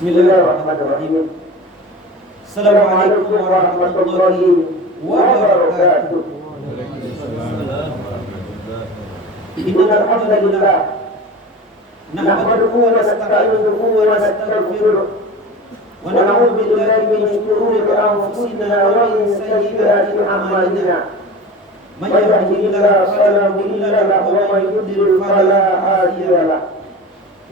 Bismillahirrahmanirrahim. Assalamualaikum warahmatullahi wabarakatuh. Innal hamdalillah nahmaduhu wa nasta'inuhu wa nastaghfiruh wa na'udzu billahi min shururi anfusina wa min sayyiati a'malina. Man yahdihillahu fala mudilla lahu wa man yudlil fala hadiya lahu.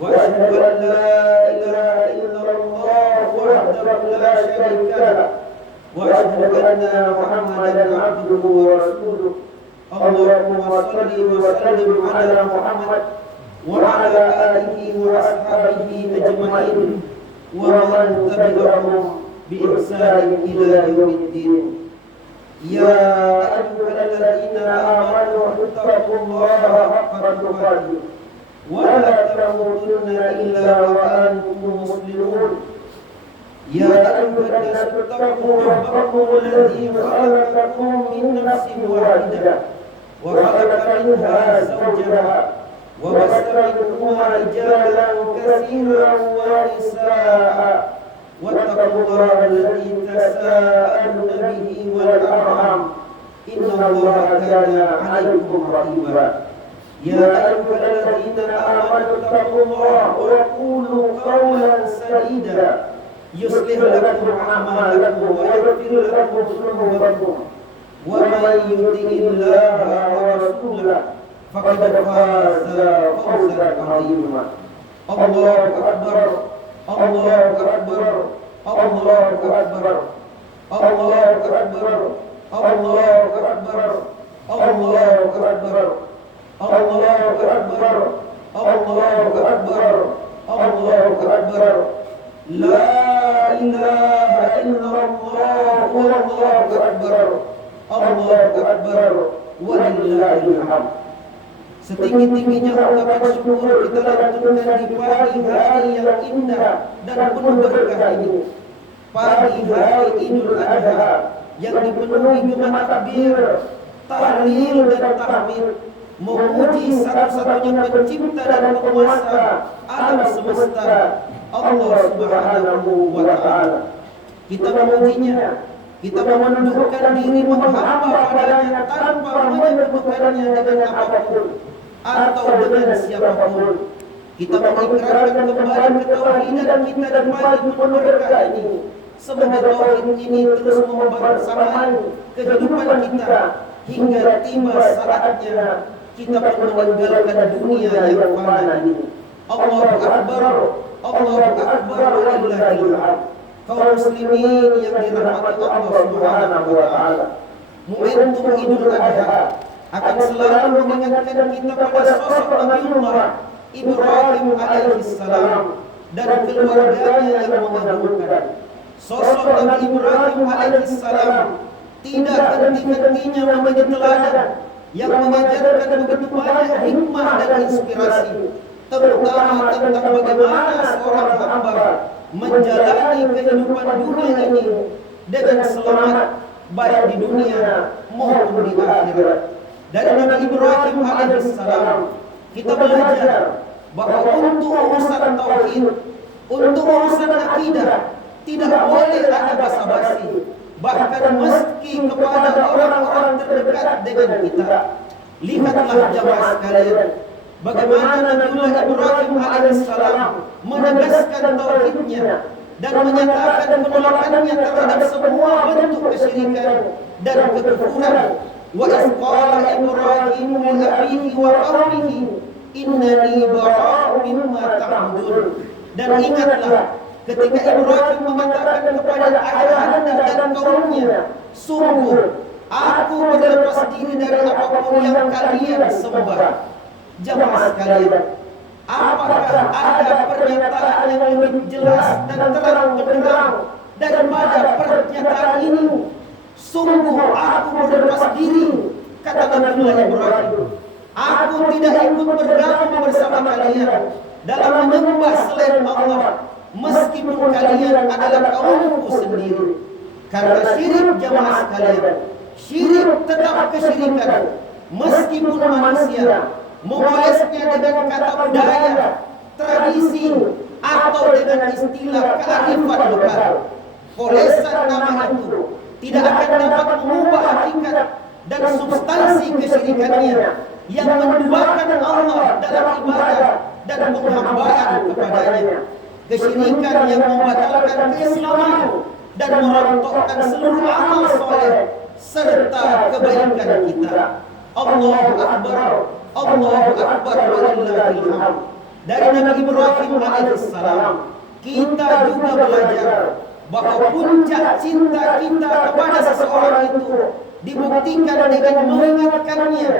Wa asyhadu an la ilaha illallah wahdahu la syarika lahu wa asyhadu anna Muhammadan abduhu wa rasuluh. Allahumma shalli wa sallim ala Muhammad wa ala alihi wa ashabihi ajma'in wa man tabi'ahum bi ihsan ila yaumiddin. Ya ayyuhalladzina amanu taqullaha haqqa tuqatih wa la tamutunna illa wa antum muslimun. Ya ayyuhan nasu taqu rabbakum alladzi khalaqakum min nafsin wahidah wa khalaqa minha zawjaha wa bassa minhuma rijalan katsiran wa nisaa'a wattaqullaha alladzi tasaaluna bihi wal arham innallaha kana 'alaykum raqiba. Ya ayyuhalladzina amanu taqullaha wa qulu qawlan sadida yuslih lakum a'malakum wa yaghfir lakum dhunubakum wa man yuti'illaha wa rasulahu faqad faza fawzan 'azima. Allahu akbar, Allahu akbar, Allahu akbar, Allahu akbar, Allahu akbar, Allahu akbar, Allahu akbar, Allahu akbar, Allahu akbar. La ilaha illallah wallahu akbar, Allahu akbar, walillahil hamd. Setinggi-tingginya ungkapan syukur kita lanjutkan di pagi hari yang indah dan penuh berkah ini, pagi hari Idul Adha yang dipenuhi dengan takbir, tahlil dan tahmid, memuji satu-satunya pencipta dan penguasa alam semesta, Allah Subhanahu wa ta'ala. Kita memujinya, kita menundukkan diri menghamba padanya tanpa menyebutkannya dengan apapun atau dengan siapapun. Kita mengikrarkan kembali ketauhidan kita dan mari menerka ini. Semoga tauhid ini terus membersamai kehidupan kita hingga tiba saatnya kita meninggalkan dunia yang fana ini. Allahu akbar, Allahu akbar, walillahil hamd. Kaum muslimin yang dirahmati Allah Subhanahu wa ta'ala, momentum Idul Adha akan selalu mengingatkan kita pada sosok Nabiullah Ibrahim alaihissalam dan keluarganya yang mengagumkan. Sosok Nabi Ibrahim alaihissalam tidak henti-hentinya menjadi teladan yang mengajarkan begitu banyak hikmah dan inspirasi, terutama tentang bagaimana seorang hamba menjalani kehidupan dunia ini dengan selamat, baik di dunia maupun di akhirat. Dari Nabi Ibrahim alaihissalam kita belajar bahwa untuk urusan tauhid, untuk urusan akidah tidak boleh ada basa-basi, bahkan meski kepada orang-orang terdekat dengan kita. Lihatlah jamaah sekalian, bagaimana Nabiullah Ibrahim alaihissalam menegaskan tauhidnya dan menyatakan penolakannya terhadap semua bentuk kesyirikan dan kekufuran. Wa isqala Ibrahim li abihi wa qaumihi innani bara'u mimma ta'budun. Dan ingatlah ketika Ibrahim mengatakan kepada ayahanda dan kaumnya, sungguh aku berlepas diri dari apapun yang kalian sembah. Jamaah sekalian, apakah ada pernyataan yang lebih jelas dan terang benderang daripada pernyataan ini? Sungguh aku berlepas diri, kata Nabiullah Ibrahim. Aku tidak ikut bergabung bersama kalian dalam menyembah selain Allah, meskipun kalian adalah kaumku sendiri. Karena syirik, jamaah sekalian, syirik tetap kesyirikan, meskipun manusia memolesnya dengan kata budaya, tradisi, atau dengan istilah kearifan lokal. Polesan nama itu tidak akan dapat mengubah hakikat dan substansi kesyirikannya yang menduakan Allah dalam ibadah dan penghambaan kepadanya. Kesyirikan yang membatalkan keislaman dan merontokkan seluruh amal soleh serta kebaikan kita. Allahu Akbar, Allahu Akbar, walillahil hamd. Dari Nabi Ibrahim alaihissalam kita juga belajar bahwa puncak cinta kita kepada seseorang itu dibuktikan dengan mengingatkannya,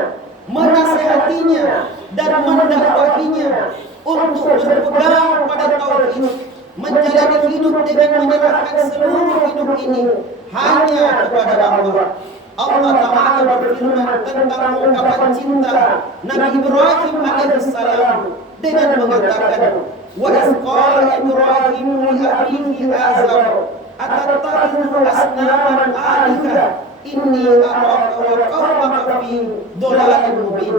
menasihatinya, dan mendakwahinya untuk berpegang pada tauhid, menjalani hidup dengan menyerahkan seluruh hidup ini hanya kepada Allah. Allah Ta'ala berfirman tentang ungkapan cinta Nabi Ibrahim alaihissalam dengan mengatakan, wa isqala Ibrahim li abihi Azar atattakhidhu asnaman alihah inni araka wa qaumaka fi dhalalin mubin.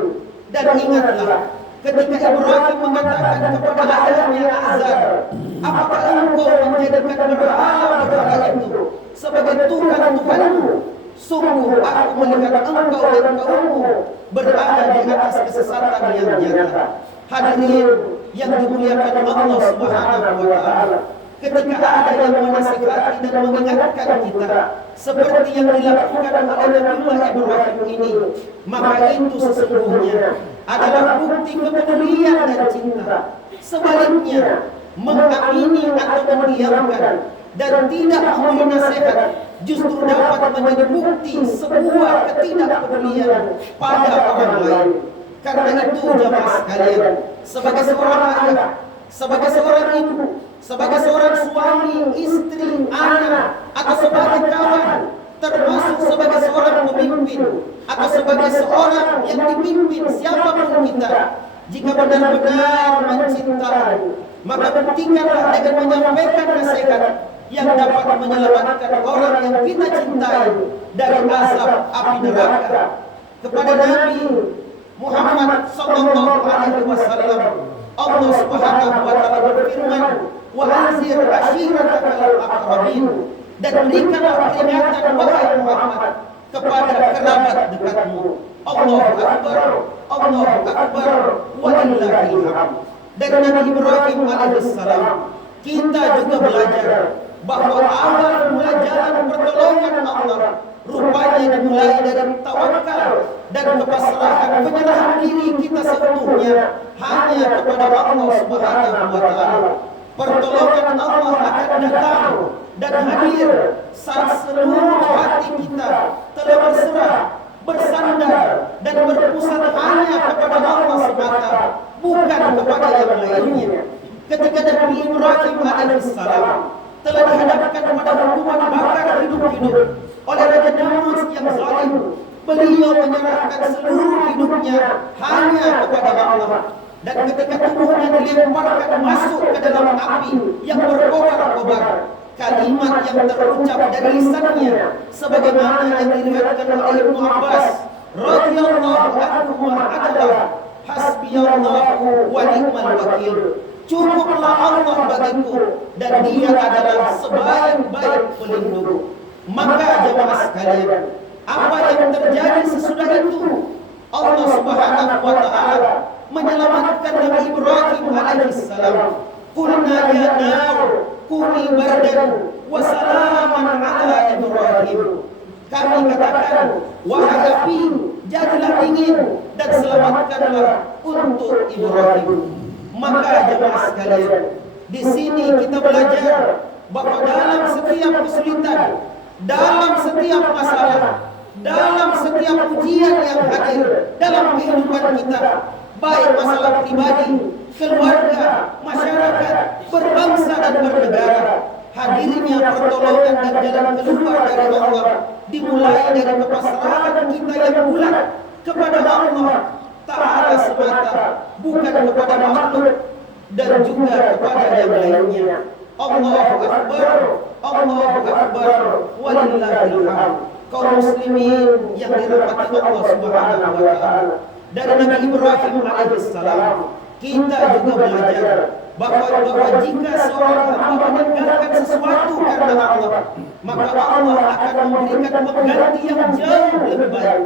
Dan ingatlah ketika Ibrahim mengatakan kepada ayahnya Azar, apakah engkau menjadikan berhala-berhala itu sebagai Tuhan-Tuhanmu? Sungguh aku melihat engkau dan kaummu berada di atas kesesatan yang nyata. Hadirin yang dimuliakan Allah Subhanahu wa Ta'ala, ketika ada yang menasihati dan mengingatkan kita seperti yang dilakukan oleh Nabiullah Ibrahim ini, maka itu sesungguhnya adalah bukti kepedulian dan cinta. Sebaliknya, mengamini atau mendiamkan dan tidak memberi nasihat justru dapat menjadi bukti sebuah ketidakpedulian pada orang lain. Karena itu jamaah sekalian, sebagai seorang ayah, sebagai seorang ibu, sebagai seorang suami, istri, anak, atau sebagai kawan, termasuk sebagai seorang pemimpin atau sebagai seorang yang dipimpin siapapun kita, jika benar-benar mencintai, maka buktikanlah dengan menyampaikan nasihat yang dapat menyelamatkan orang yang kita cintai dari azab api neraka. Kepada Nabi Muhammad sallallahu alaihi wasallam, Allah Subhanahu wa Ta'ala berfirman, wa anzir ashiratakal aqrabin, dan berikanlah peringatan wahai Muhammad kepada kerabat dekatmu. Allahu Akbar, Allahu Akbar, walillahil hamd. Dari Nabi Ibrahim alaihissalam kita juga belajar bahwa awal mula jalan pertolongan Allah rupanya dimulai dari tawakal dan kepasrahan penyerahan diri kita seutuhnya hanya kepada Allah Subhanahu wa Ta'ala. Pertolongan Allah akan datang dan hadir saat seluruh hati kita telah berserah, bersandar dan berpusat hanya kepada Allah semata, bukan kepada yang lainnya. Ketika Nabi Ibrahim alaihissalam telah dihadapkan pada hukuman bakar hidup-hidup oleh Raja Namrud yang zalim, beliau menyerahkan seluruh hidupnya hanya kepada Allah. Dan ketika tubuhnya dilemparkan masuk ke dalam api yang berkobar-kobar, kalimat yang terucap dari lisannya sebagaimana yang diriwayatkan oleh Ibnu Abbas radhiyallahu anhu adalah hasbiyallahu wa ni'mal wakil. Cukuplah Allah bagiku dan Dia adalah sebaik-baik pelindung. Maka jemaah sekalian, apa yang terjadi sesudah itu? Allah Subhanahu wa Ta'ala menyelamatkan Nabi Ibrahim alaihissalam. Qulna ya nar kuni bardan wa salaman ala Ibrahim. Kami katakan, wahai api, jadilah dingin dan selamatkanlah untuk Ibrahim. Maka jemaah sekalian, di sini kita belajar bahwa dalam setiap kesulitan, dalam setiap masalah, dalam setiap ujian yang hadir dalam kehidupan kita, baik masalah pribadi, keluarga, masyarakat, berbangsa dan bernegara, hadirnya pertolongan dan jalan keluar dari Allah dimulai dari kepasrahan kita yang bulat kepada Allah Ta'ala semata, bukan kepada makhluk dan juga kepada yang lainnya. Allahu Akbar, Allahu Akbar, walillahil hamd. Kaum muslimin yang dirahmati Allah Subhanahu wa Ta'ala, dari Nabi Ibrahim alaihissalam kita juga belajar bahwa jika seorang hamba meninggalkan sesuatu karena Allah, maka Allah akan memberikan pengganti yang jauh lebih baik.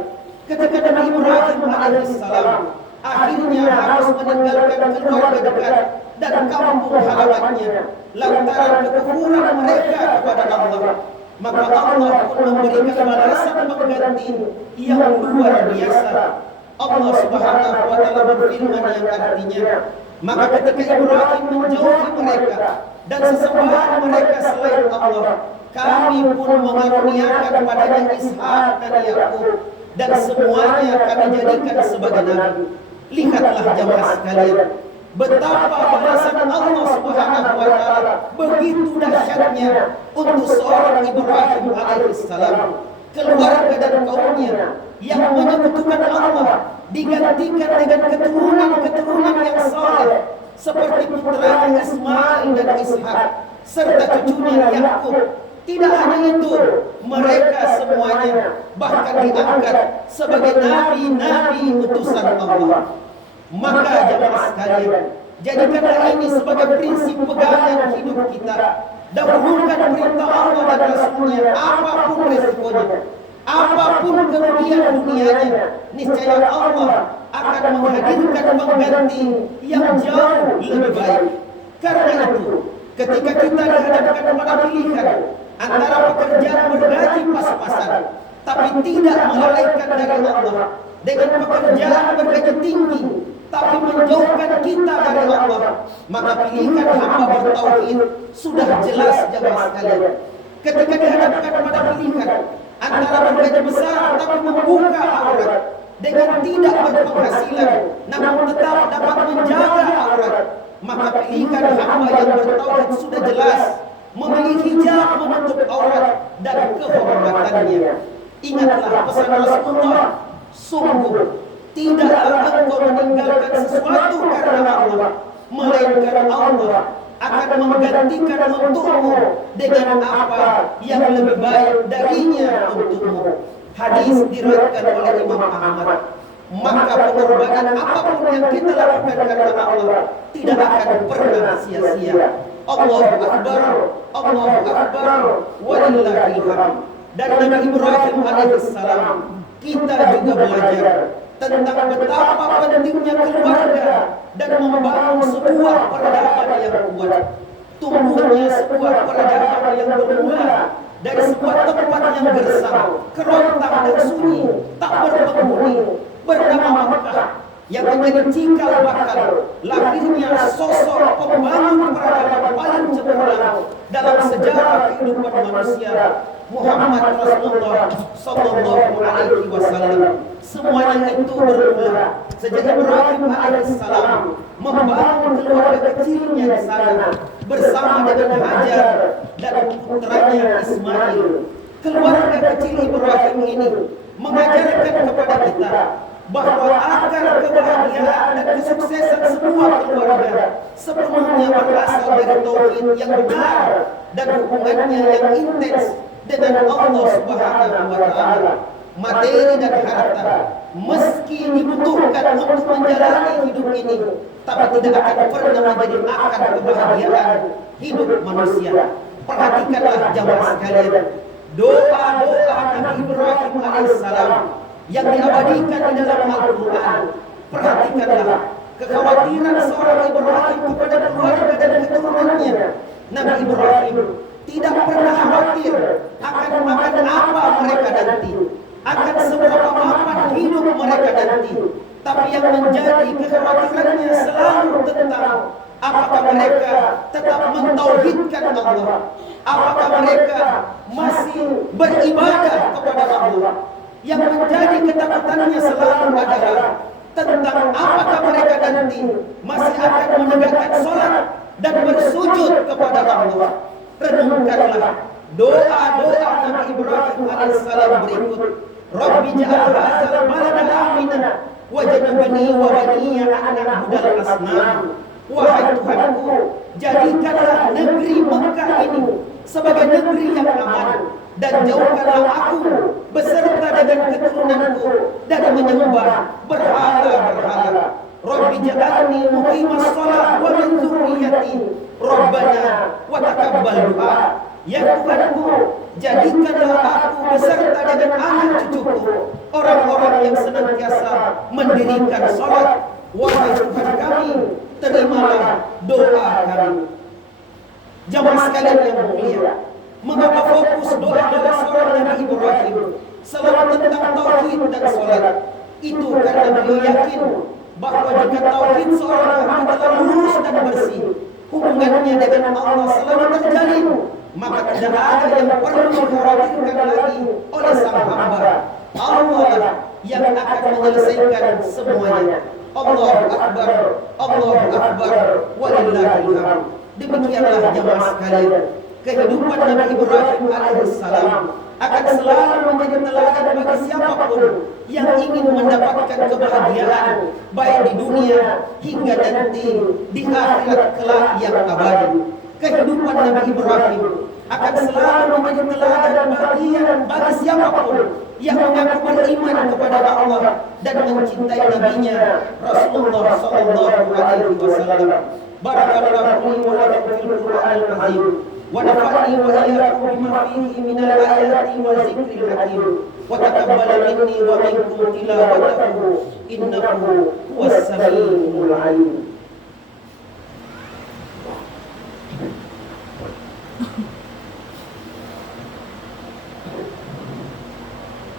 Ketika Nabi Ibrahim alaihissalam akhirnya harus meninggalkan keluarga dekat dan kampung halamannya lantaran kekufuran mereka kepada Allah, maka Allah pun memberikan balasan pengganti yang luar biasa. Allah Subhanahu wa taala berfirman yang artinya, maka ketika Ibrahim menjauhi mereka dan sesembahan mereka selain Allah, kami pun mengaruniakan padanya Ishak dan Yakub, dan semuanya kami jadikan sebagai nabi. Lihatlah jamaah sekalian, betapa balasan Allah Subhanahu wa taala begitu dahsyatnya untuk seorang Ibrahim alaihissalam. Keluarga dan kaumnya yang menyekutukan Allah digantikan dengan keturunan-keturunan yang saleh seperti putranya Ismail dan Ishak serta cucunya Yakub. Tidak hanya itu, mereka semuanya bahkan diangkat sebagai nabi-nabi utusan Allah. Maka jemaah sekalian, jadikanlah ini sebagai prinsip pegangan hidup kita. Dahulukan perintah Allah dan Rasulnya apapun resikonya, apapun kerugian dunianya, niscaya Allah akan menghadirkan pengganti yang jauh lebih baik. Karena itu, ketika kita dihadapkan pada pilihan antara pekerjaan bergaji pas-pasan tapi tidak melalaikan dari Allah, dengan pekerjaan bergaji tinggi tapi menjauhkan kita dari Allah, maka pilihan hamba bertauhid sudah jelas jemaah sekalian. Ketika dihadapkan pada pilihan antara bergaji besar tapi membuka aurat dengan tidak berpenghasilan namun tetap dapat menjaga aurat, maka pilihan hamba yang bertauhid sudah jelas, memilih hijab menutup aurat dan kehormatannya. Ingatlah pesan Rasulullah, sungguh tidaklah engkau meninggalkan sesuatu karena Allah, melainkan Allah akan menggantikan untukmu dengan apa yang lebih baik darinya untukmu. Hadis diriwayatkan oleh Imam Ahmad. Maka pengorbanan apapun yang kita lakukan karena Allah tidak akan pernah sia-sia. Allahu Akbar, Allahu Akbar, walillahil hamd. Dan Nabi Ibrahim alaihissalam kita juga belajar tentang betapa pentingnya keluarga dan membangun sebuah peradaban yang kuat. Tumbuhnya sebuah peradaban yang bermula dari sebuah tempat yang gersang, kerontang dan sunyi, tak berpenghuni, bernama Makkah, yang menjadi cikal bakal lahirnya sosok pembangun peradaban paling cemerlang dalam sejarah kehidupan manusia, Muhammad Rasulullah Sallallahu Alaihi Wasallam. Semuanya itu bermula sejak Ibrahim alaihissalam membangun keluarga kecilnya di sana bersama dengan Hajar dan putranya Ismail. Keluarga kecil Ibrahim ini mengajarkan kepada kita bahwa akar kebahagiaan dan kesuksesan sebuah keluarga sepenuhnya berasal dari tauhid yang benar dan hubungannya yang intens dengan Allah Subhanahu wa taala. Materi dan harta meski dibutuhkan untuk menjalani hidup ini, tapi tidak akan pernah menjadi akar kebahagiaan hidup manusia. Perhatikanlah jamaah sekalian, doa-doa Nabi Ibrahim alaihissalam yang diabadikan di dalam Al-Quran. Perhatikanlah kekhawatiran seorang Ibrahim kepada keluarga dan keturunannya. Nabi Ibrahim tidak pernah khawatir akan makan apa mereka nanti, akan seberapa mapan hidup mereka nanti, tapi yang menjadi kekhawatirannya selalu tentang apakah mereka tetap mentauhidkan Allah, apakah mereka masih beribadah kepada Allah. Yang menjadi ketakutannya selalu adalah tentang apakah mereka nanti masih akan menegakkan sholat dan bersujud kepada Allah. Renungkanlah doa-doa Nabi Ibrahim alaihissalam berikut. Rabbi ja'al hadzal balada aminan waj'alni wa baniya an na'budal asnam. Wahai Tuhanku, jadikanlah negeri Mekah ini sebagai negeri yang aman, dan jauhkanlah aku beserta dengan keturunanku dari menyembah berhala-berhala. Rabbi ja'alni muqimas shalah wa min dzurriyyati Rabbana wa taqabbal du'a. Ya Tuhanku, jadikanlah aku beserta dengan anak cucuku orang-orang yang senantiasa mendirikan salat. Wahai Tuhan kami, terimalah doa kami. Jamaah sekalian yang mulia, mengapa fokus doa-doa seorang Nabi Ibrahim selalu tentang tauhid dan salat? Itu karena beliau yakin bahwa jika tauhid seorang hamba telah lurus dan bersih, hubungannya dengan Allah selalu terjalin, maka tidak ada yang perlu dikhawatirkan lagi oleh sang hamba. Allah yang akan menyelesaikan semuanya. Allahu Akbar, Allahu Akbar, walillahil hamd. Demikianlah jemaah sekalian, kehidupan Nabi Ibrahim alaihissalam akan selalu menjadi teladan bagi siapapun yang ingin mendapatkan kebahagiaan baik di dunia hingga nanti di akhirat kelak yang abadi. Kehidupan Nabi Ibrahim akan selalu menjadi teladan bagi siapapun yang mengaku beriman kepada Allah dan mencintai nabinya Rasulullah sallallahu alaihi wasallam. Barakallahu li wa lakum fil Qur'anil azim wa nafa'ani wa iyyakum bima fihi minal ayati wa dzikril hakim wa taqabbal minni wa minkum tilawatahu innahu huwas samiul alim.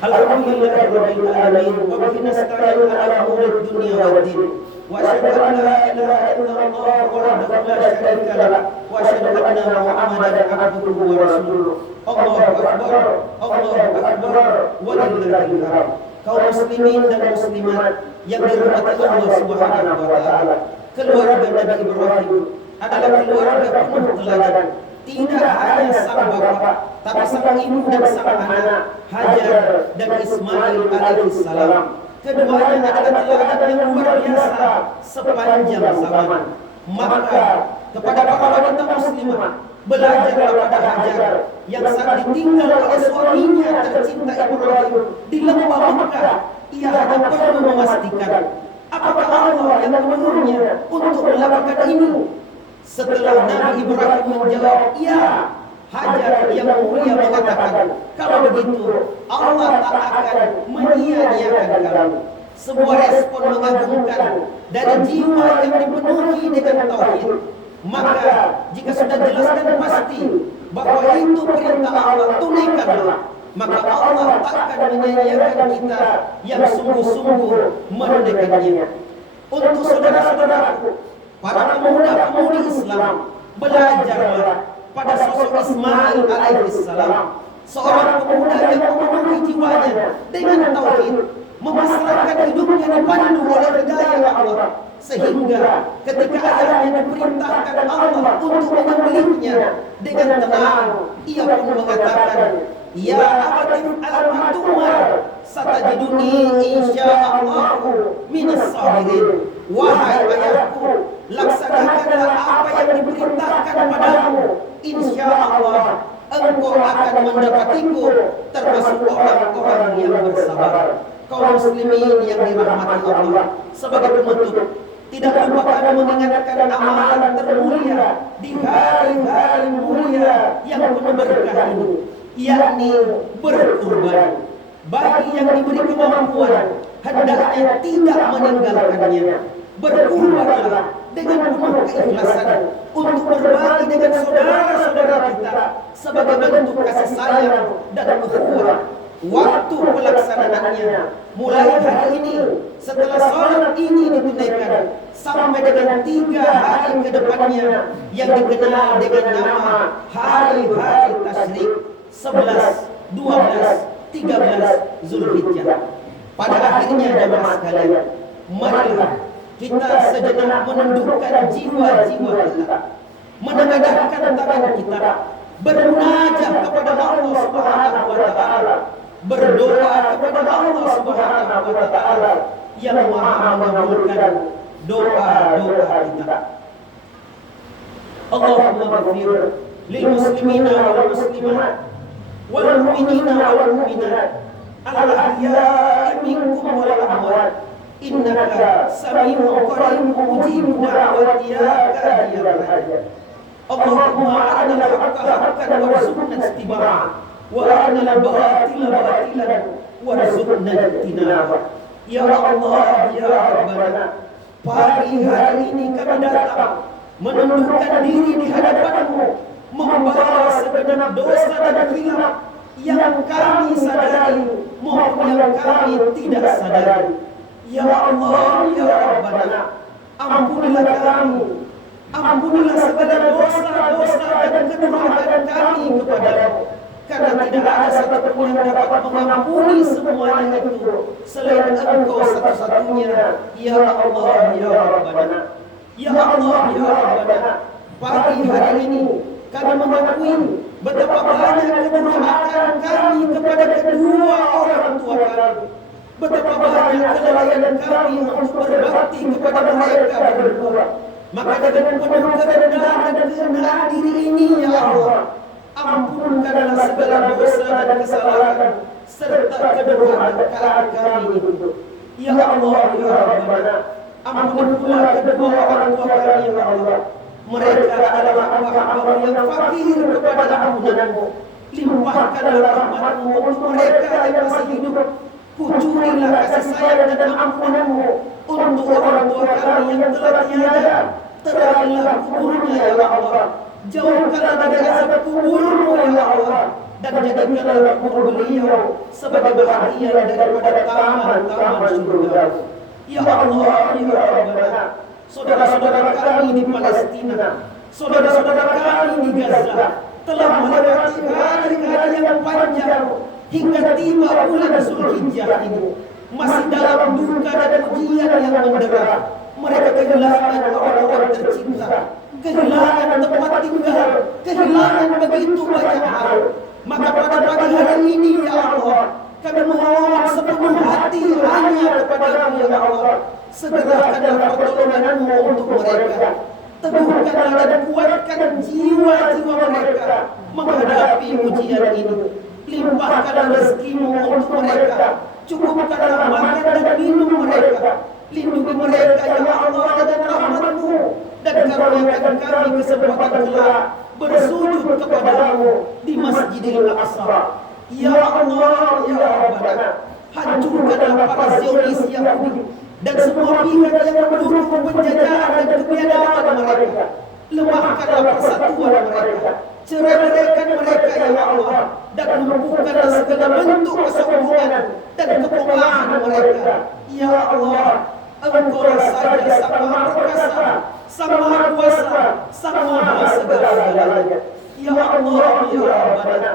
Alhamdulillahirabbil alamin wa bihi nasta'inu ala umuri dunya waddin. Wa asyhadu an la ilaha illallah wahdahu la syarika lah wa asyhadu anna Muhammadan abduhu wa rasuluh. Allahu akbar, Allahu akbar, walillahil hamd. Kaum muslimin dan muslimat yang dirahmati Allah Subhanahu wa taala, keluarga Nabi Ibrahim adalah keluarga penuh teladan. Tidak hanya sang bapak, tapi sang ibu dan sang anak, Hajar dan Ismail alaihissalam. Keduanya adalah teladan yang luar biasa sepanjang zaman. Maka kepada para wanita muslimah, belajarlah pada Hajar yang saat ditinggal oleh suaminya tercinta Ibrahim di lembah Mekah. Ia hanya perlu memastikan apakah Allah yang menurunnya untuk melakukan ini. Setelah Nabi Ibrahim menjawab, "Ya," Hajar yang mulia mengatakan, "Kalau begitu, Allah tak akan menyia-nyiakan kamu." Sebuah respon mengagumkan dari jiwa yang dipenuhi dengan tauhid. Maka, jika sudah jelas dan pasti bahwa itu perintah Allah, tunaikanlah. Maka Allah takkan menyia-nyiakan kita yang sungguh-sungguh menunaikannya. Untuk saudara-saudaraku, para pemuda-pemudi Islam, belajarlah pada sosok Ismail alaihissalam, seorang pemuda yang memenuhi jiwanya dengan tauhid, memasrahkan hidupnya dipandu oleh hidayah Allah, sehingga ketika ayahnya diperintahkan Allah untuk menyembelihnya, dengan tenang ia pun mengatakan, "Ya abatif al-matumar, satajiduni insya'allahu minas sabirin." Wahai ayahku, laksanakanlah apa yang diperintahkan padamu. Insya Allah engkau akan mendapatiku termasuk orang-orang yang bersabar. Kaum muslimin yang dirahmati Allah, sebagai penutup, tidak lupakan mengingatkan amalan termulia di hari-hari mulia yang penuh berkah ini, yakni berkurban. Bagi yang diberi kemampuan, hendaknya tidak meninggalkannya. Berkurbanlah dengan penuh keikhlasan untuk berbagi dengan saudara-saudara kita sebagai bentuk kasih sayang dan ukhuwah. Waktu pelaksanaannya mulai hari ini, setelah salat ini ditunaikan sampai dengan 3 hari ke depannya yang dikenal dengan nama hari-hari tasyrik 11, 12, 13 Zulhijjah. Pada akhirnya jemaah sekalian, marilah kita sejenak menundukkan jiwa-jiwa kita, menengadahkan tangan kita, bermunajat kepada Allah Subhanahu wa taala, berdoa kepada Allah Subhanahu wa taala yang Maha mengabulkan doa-doa kita. Allahumma ghfir lil muslimina wal muslimat wal mu'minina wal mu'minat al ahya'i minkum wal amwat innaka sami'un qaribun mujibud da'wati ya qadiyal hajat. Allahumma arina al-haqqa haqqan warzuqna ittiba'ah wa arina al-batila batilan warzuqna ijtinabah. Ya Allah, ya Rabbana, pagi hari ini kami datang menundukkan diri di hadapan-Mu, membawa segenap dosa dan khilaf yang kami sadari maupun yang kami tidak sadari. Ya Allah, ya Rabbana, ampunilah kami, ampunilah segala dosa-dosa dan kedurhakaan kami kepada-Mu, karena tidak ada satupun yang dapat mengampuni semuanya itu selain Engkau satu-satunya. Ya Allah, ya Rabbana, ya Allah, ya Rabbana, pagi hari ini kami mengakui betapa banyak kedurhakaan kami kepada kedua orang tua kami, betapa banyak kelalaian kami untuk berbakti kepada mereka berdua. Maka dengan penuh kerendahan dan kerendahan diri ini, ya Allah, ampunkanlah segala dosa dan kesalahan serta kedurhakaan kami itu. Ya Allah, ya Rabbana, ampun pula kedua orang tua kami, ya Allah. Mereka adalah hamba-Hamba yang fakir kepada ampunan-Mu. Limpahkanlah rahmat-Mu untuk mereka yang masih hidup. Kucurilah kasih sayang dan ampunan-Mu untuk orang tua kami yang telah tiada. Teranglah kuburnya, ya Allah. Jauhkanlah dari azab kubur-Mu, ya Allah, dan jadikanlah kubur beliau sebagai bahagian daripada taman-taman surga. Ya Allah, ya Rabbana, saudara-saudara kami di Palestina, saudara-saudara kami di Gaza telah melewati hari-hari yang panjang hingga tiba bulan Zulhijjah ini, masih dalam duka dan ujian yang mendera. Mereka kehilangan orang-orang tercinta, kehilangan tempat tinggal, kehilangan begitu banyak hal. Maka pada pagi hari ini, ya Allah, kami memohon sepenuh hati hanya kepada-Mu, ya Allah. Segerakanlah pertolongan-Mu untuk mereka. Teguhkanlah dan kuatkan jiwa-jiwa mereka menghadapi ujian ini. Limpahkanlah rezeki-Mu untuk mereka. Cukupkanlah makan dan minum mereka. Lindungi mereka, ya Allah, dengan rahmat-Mu, dan karuniakan kami kesempatan kelak bersujud kepada-Mu di Masjidil Aqsa. Ya Allah, ya Rabbana, hancurkanlah para Zionis Yahudi dan semua pihak yang mendukung penjajahan dan kebiadaban mereka. Lemahkanlah persatuan mereka, cerai-beraikan mereka, ya Allah, dan lumpuhkanlah segala bentuk kesombongan dan keponahan mereka. Ya Allah, Engkau saja Sang Maha Perkasa, Sang Maha Kuasa, Sang Maha segala-galanya. Ya Allah, ya Rabbana,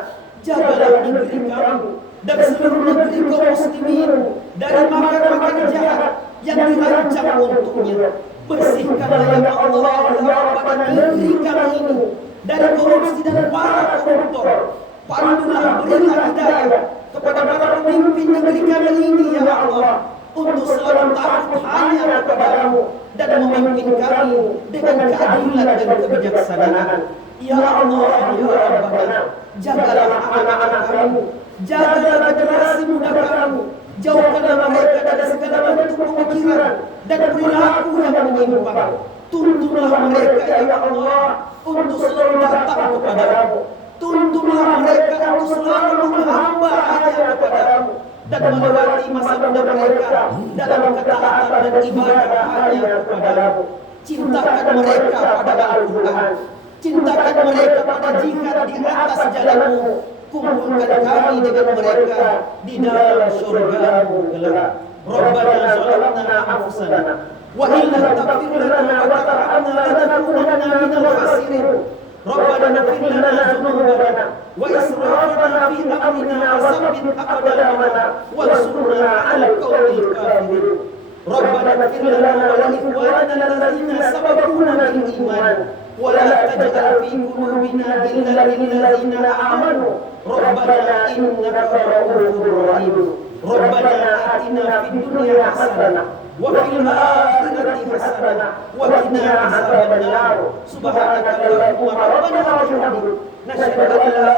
jagalah negeri kami dan seluruh negeri kaum muslimin dari makar-makar jahat yang dirancang untuknya. Bersihkanlah, ya Allah, ya Rabbana, negeri kami ini dari korupsi dan para koruptor. Pandulah, berilah hidayah kepada para pemimpin negeri kami ini, ya Allah, untuk selalu takut hanya kepada-Mu dan memimpin kami dengan keadilan dan kebijaksanaan. Ya Allah, ya Rabbana, jagalah anak-anak kami, jagalah generasi muda kami, jauhkanlah mereka dari segala bentuk pemikiran dan perilaku yang menyimpang. Tuntunlah mereka, ya Allah, untuk selalu datang kepada-Mu. Tuntunlah mereka untuk selalu menghamba hanya kepada-Mu dan melewati masa muda mereka dalam ketaatan dan ibadah hanya kepada-Mu. Cintakan mereka pada Al-Quran, cintakan mereka pada jihad di atas jalan-Mu. Kumpulkan kami dengan mereka di dalam surga-Mu kelak. Rabbana zalamna anfusana wa illam taghfir lana wa tarhamna lanakunanna minal khasirin. Rabbana ighfir lana dzunubana wa israfana fi amrina wa tsabbit aqdamana wansurna 'alal qawmil kafirin. Rabbana ighfir lana wa li ikhwanina alladziina sabaquna bil iman wa la taj'al fi qulubina ghillan lil ladziina aamanu rabbana innaka ra'ufur rahim. Rabbana atina fid dunya hasanah wa fil akhirati hasanah wa qina adzabannar. Subhanaka Allahumma rabbana wa bihamdika nashhadu an la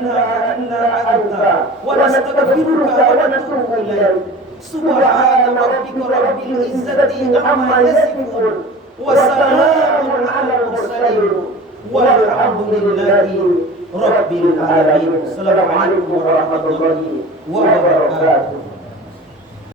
ilaha illa anta wa nastaghfiruka wa natubu ilaik. Subhana rabbika rabbil izzati amma yasifun wa salamun 'alal mursalin walhamdulillahi rabbil alamin. Assalamualaikum warahmatullahi wabarakatuh.